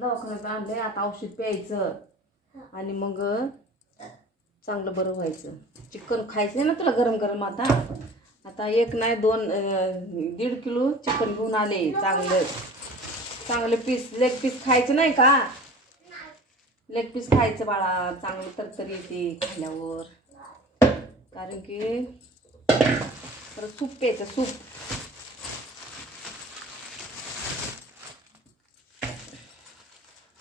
दवाखान्यात आणले. आता औषध प्यायचं आणि मग चांगलं बरं व्हायचं. चिकन खायचं ना तुला गरम गरम. आता एक नाही 1.5 किलो चिकन घेऊन आले. चांगले पीस, लेग पीस खायचं नाही का? लेग पीस खायचं बाळा, चांगलं तरतरी येते खाल्ल्यावर. कारण की परत सूप प्यायचं, सूप.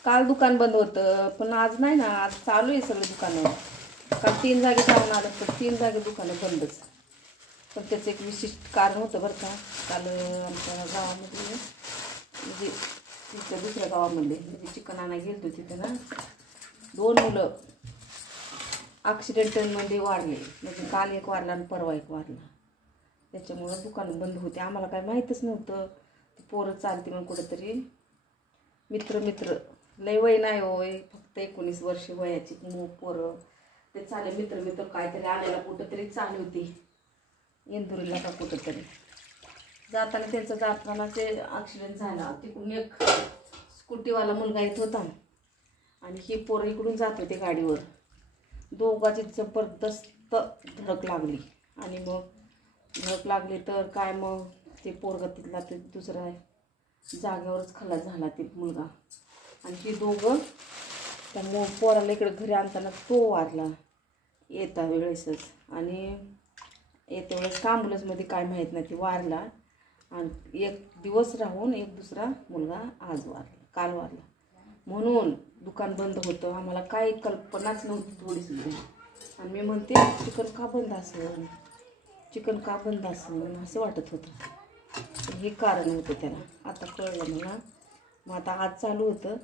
काल दुकान बंद होतं पण आज नाही ना, आज चालू आहे सगळे दुकानं. काल 3 जागे जाऊन आलं तर 3 जागे दुकानं बंदच. पण त्याचं एक विशिष्ट कारण होतं बरं का. काल आमच्या गावामध्ये म्हणजे तिथल्या दुसऱ्या गावामध्ये म्हणजे चिकन आणायला गेलो होतो. तिथे ना 2 मुलं ॲक्सिडेंटमध्ये वारले. म्हणजे काल एक वारला आणि परवा एक वारला. त्याच्यामुळं दुकानं बंद होते. आम्हाला काय माहीतच नव्हतं. ती पोरं चालते मग कुठेतरी मित्र लय वय नाही होय, फक्त 19 वर्ष वयाची पोरं. ते चाले मित्र काहीतरी आलेला कुठंतरी चालू होती इंदुरीला का कुठंतरी. जाताना ते ॲक्सिडेंट झाला. तिकडून एक स्कूटीवाला मुलगा येत होता आणि ही पोरं इकडून जात होते गाडीवर. दोघांची जबरदस्त धडक लागली आणि मग धडक लागली तर काय, मग ते पोरगा तिथला ते दुसरा जागेवरच खलास झाला ते मुलगा. आणि हे दोघं त्या पोराला इकडे घरी आणताना तो वारला येता वेळेसच. आणि येत्या वेळेस ॲम्ब्युलन्समध्ये काय माहीत नाही, ती वारला. आणि 1 दिवस राहून एक दुसरा मुलगा आज वारला, काल वारला. म्हणून दुकान बंद होतं. आम्हाला काही कल्पनाच नव्हती थोडीसुद्धा. आणि मी म्हणते चिकन का बंद असेल असं वाटत होतं. हे कारण होतं त्याला. आता कळलं मला. मग आता आज चालू होतं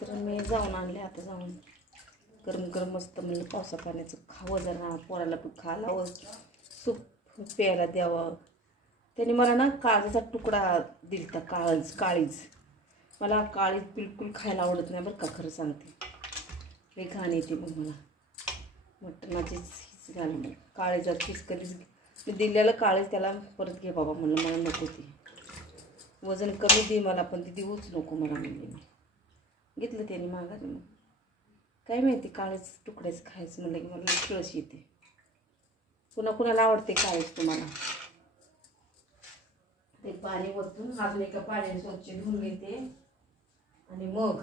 तर मी जाऊन आणले. आता जाऊन गरम मस्त म्हणलं पावसा पाण्याचं खावं, जरा पोराला पण खालावं, सूप प्यायला द्यावं. त्याने मला ना काळजाचा तुकडा दिलता, काळीज. मला काळीज बिलकुल खायला आवडत नाही बरं का, खरं सांगते. लई घाण येते मग मला. मटणाचीच हीच घाल. मग काळीजात हीच कधीच मी दिलेलं काळीज त्याला परत घे बाबा म्हणलं, मला नको. ती वजन कमी दे मला, पण ती देऊच नको मला म्हणले. मी घेतलं त्याने माघारी. मग काय माहिती काळीज तुकडेच खायचं म्हणलं की मला किळस येते. कुणाला आवडते काळीज तुम्हाला? ते पाणी ओतून अजून एका पाण्याने स्वच्छ धुवून घेते आणि मग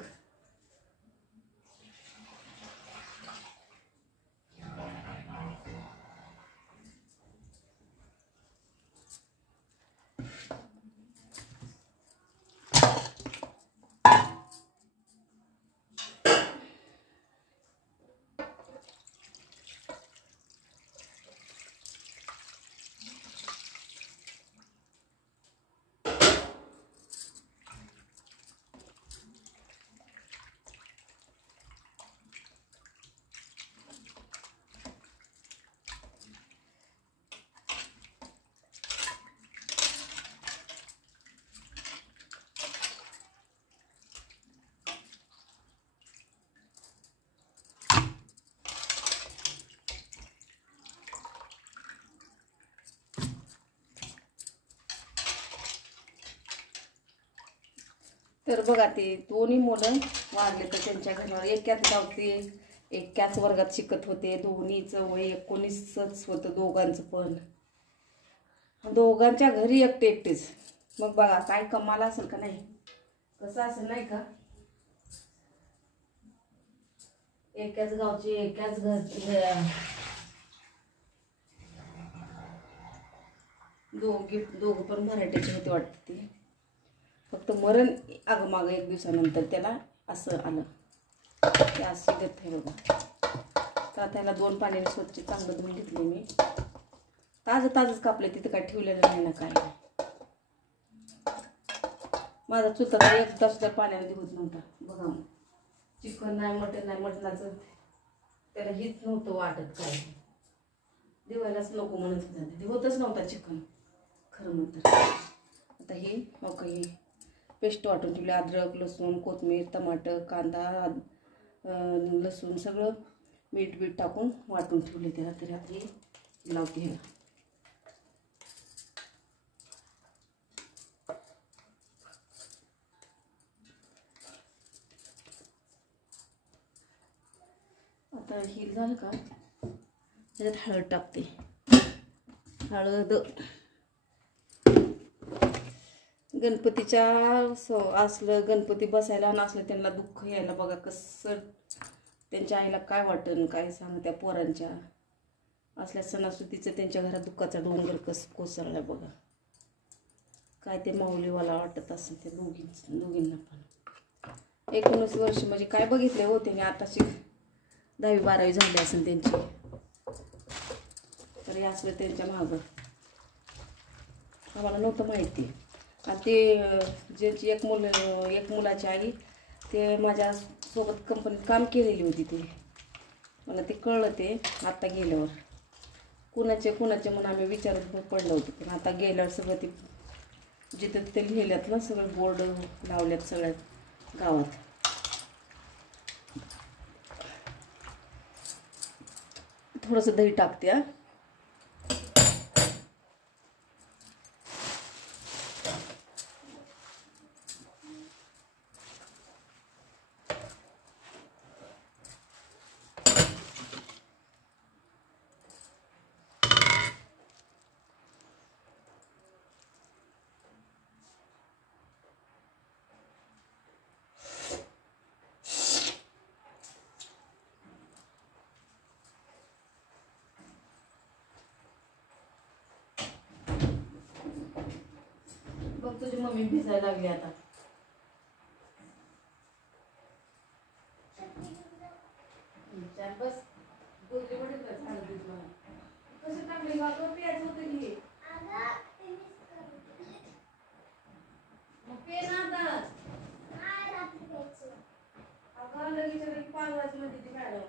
तर बघा ते दोन्ही मुलं वारले. तर त्यांच्या घरावर एकाच गावचे एकाच वर्गात शिकत होते. दोन्हीचं वय 19च होतं दोघांचं पण. दोघांच्या घरी एकटेच. मग बघा काय कमाल असेल का नाही, कसं असेल नाही का. एकाच गावचे एकाच घरचे दोघं पण मराठीचे होते वाटते. ते फक्त मरण अगमाग 1 दिवसानंतर त्याला असं आलं. ते अशी गत आहे बघा. तर त्याला 2 पाण्याने स्वच्छ चांगलं धुवून घेतले मी. ताजंच कापले, तिथं काय ठेवलेलं नाही ना काय. माझा चुलता एकदा सुद्धा पाण्यामध्ये होत नव्हता बघा. मग चिकन नाही, मटण नाही, मटणाचं त्याला हीच नव्हतं वाटत काय. दिवायलाच नको म्हणत होता, होतच नव्हता चिकन खरं म्हणतं. आता ही काही पेस्ट वाटून ठेवली. अद्रक, लसूण, कोथिंबीर, टमाटर, कांदा, लसूण सगळं मीठ टाकून वाटून ठेवले त्याला. तर आता हे लावते ह्याला. आता हे झालं का त्याच्यात हळद टाकते. हळद गणपतीच्या असलं गणपती बसायला नसलं त्यांना दुःख यायला बघा कसं त्यांच्या आईला काय वाटन काय सांग त्या पोरांच्या असल्या सणासुदीचं त्यांच्या घरात दुःखाचा डोंगर कसं कोसळला बघा. काय ते माऊलीवाला वाटत असेल त्या दोघींना पण. 19 वर्ष म्हणजे काय बघितले हो त्याने. आताशी 10वी 12वी झाली असेल त्यांची तरी असलं त्यांच्या मागं आम्हाला नव्हतं माहिती. आणि ते ज्यांची एक मुलाची आई ते माझ्यासोबत कंपनीत काम केलेली होती. ते मला ते कळलं ते आत्ता गेल्यावर. कुणाचे म्हणून आम्ही विचारत पडलं होतं. पण आता गेल्यावर सगळं ते जिथं ते लिहिल्यात ना सगळं बोर्ड लावल्यात सगळ्यात गावात. थोडंसं दही टाकते. बघ तुझी मम्मी भिजायला लागली आता. बस कसं टाकले वापर प्यायचं होतं की मग पे ना आता. अगं लगेच 5 वाजमध्ये ती मॅडम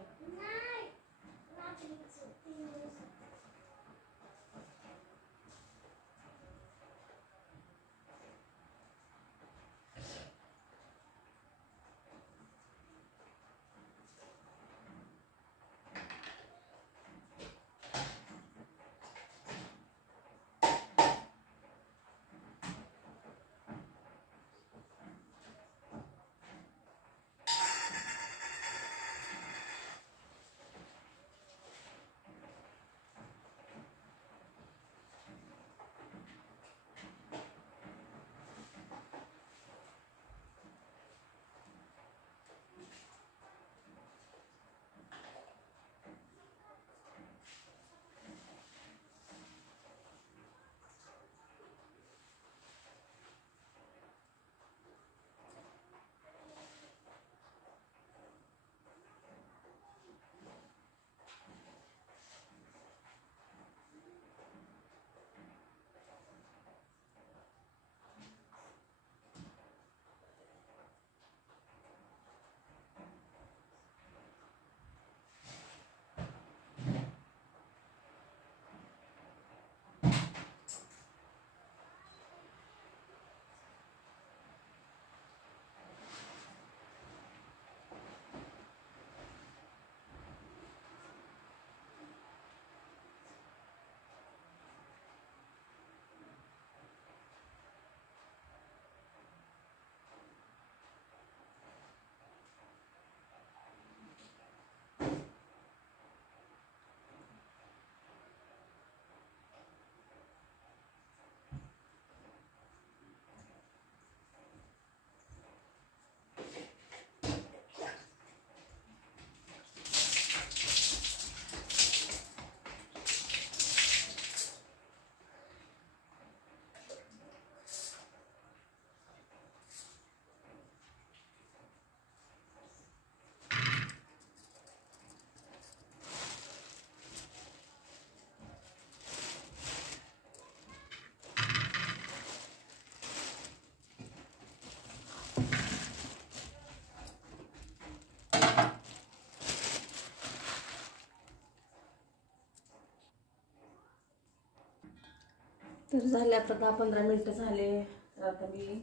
तर झाले आता 10-15 मिनिटं झाले. तर आता मी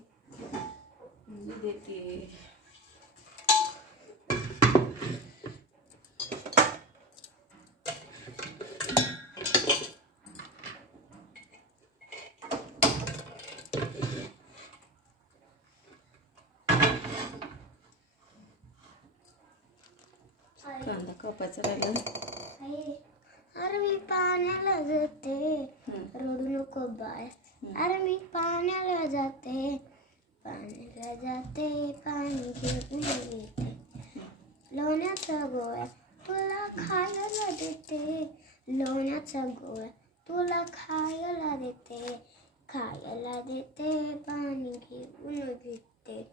देते. कांदा कापायचा राहिला. अरे मी पाण्याला जाते, रडू नको बाय. अरे मी पाण्याला जाते, पाण्याला जाते, पाणी घेऊन येते. लोण्याचा गोळा तुला खायला देते, लोण्याचा गोळा तुला खायला देते, खायला देते, पाणी घेऊन येते.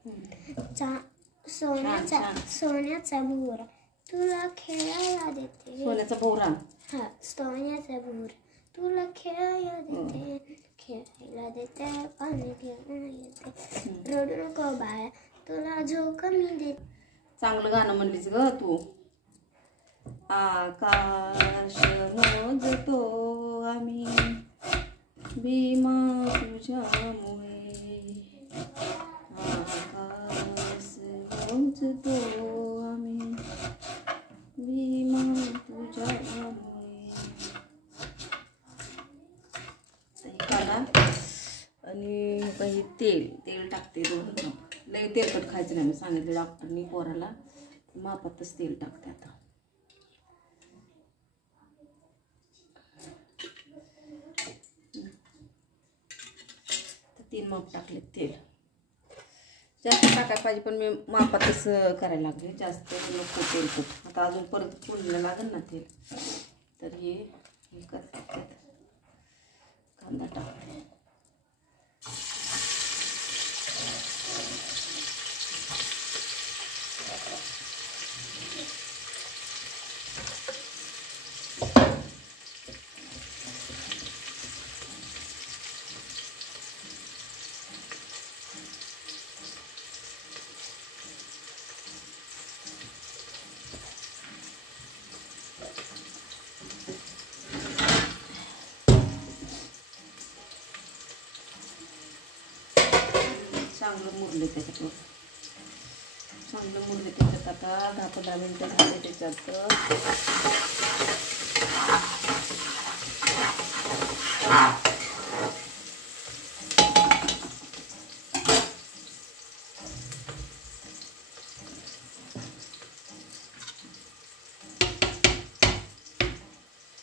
सोन्याचा भोवरा तुला खेळायला देते. सोन्याचा भोवरा. हा, सोन्याचा भोवरा तुला खेळायला देते, खेळायला देते, पाणी घेऊन येते. रडू नको बाळा तुला झोका मी देते. चांगलं गाणं म्हणलीस ग तू. आकाश मोजतो आम्ही भीमा तुझ्यामुळे, आकाश मोजतो आम्ही भीमा तुझ्यामुळे. काढा आणि काही तेल टाकते 2 चमचे. लई तेलकट खायचं नाही, मी सांगितलं डॉक्टरनी पोराला. मापातच तेल टाकते आता. तर 3 माप टाकले तेल. जास्त टाकायला पाहिजे पण मी मापातच करायला लागले, जास्त नको तेलकट. आता अजून परत फोडणीला लागेल ना तेल. तर हे करतात. कांदा टाकते. चांगलं मुरले त्याच्यात. चांगलं मुरले त्याच्यात. आता 10-15 मिनिटं झाले त्याच्यात.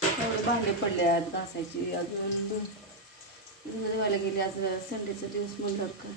एवढे भांडे पडले आहेत घासायची. अजून धुवायला गेली. आज संडेचा दिवस म्हणल्यावर का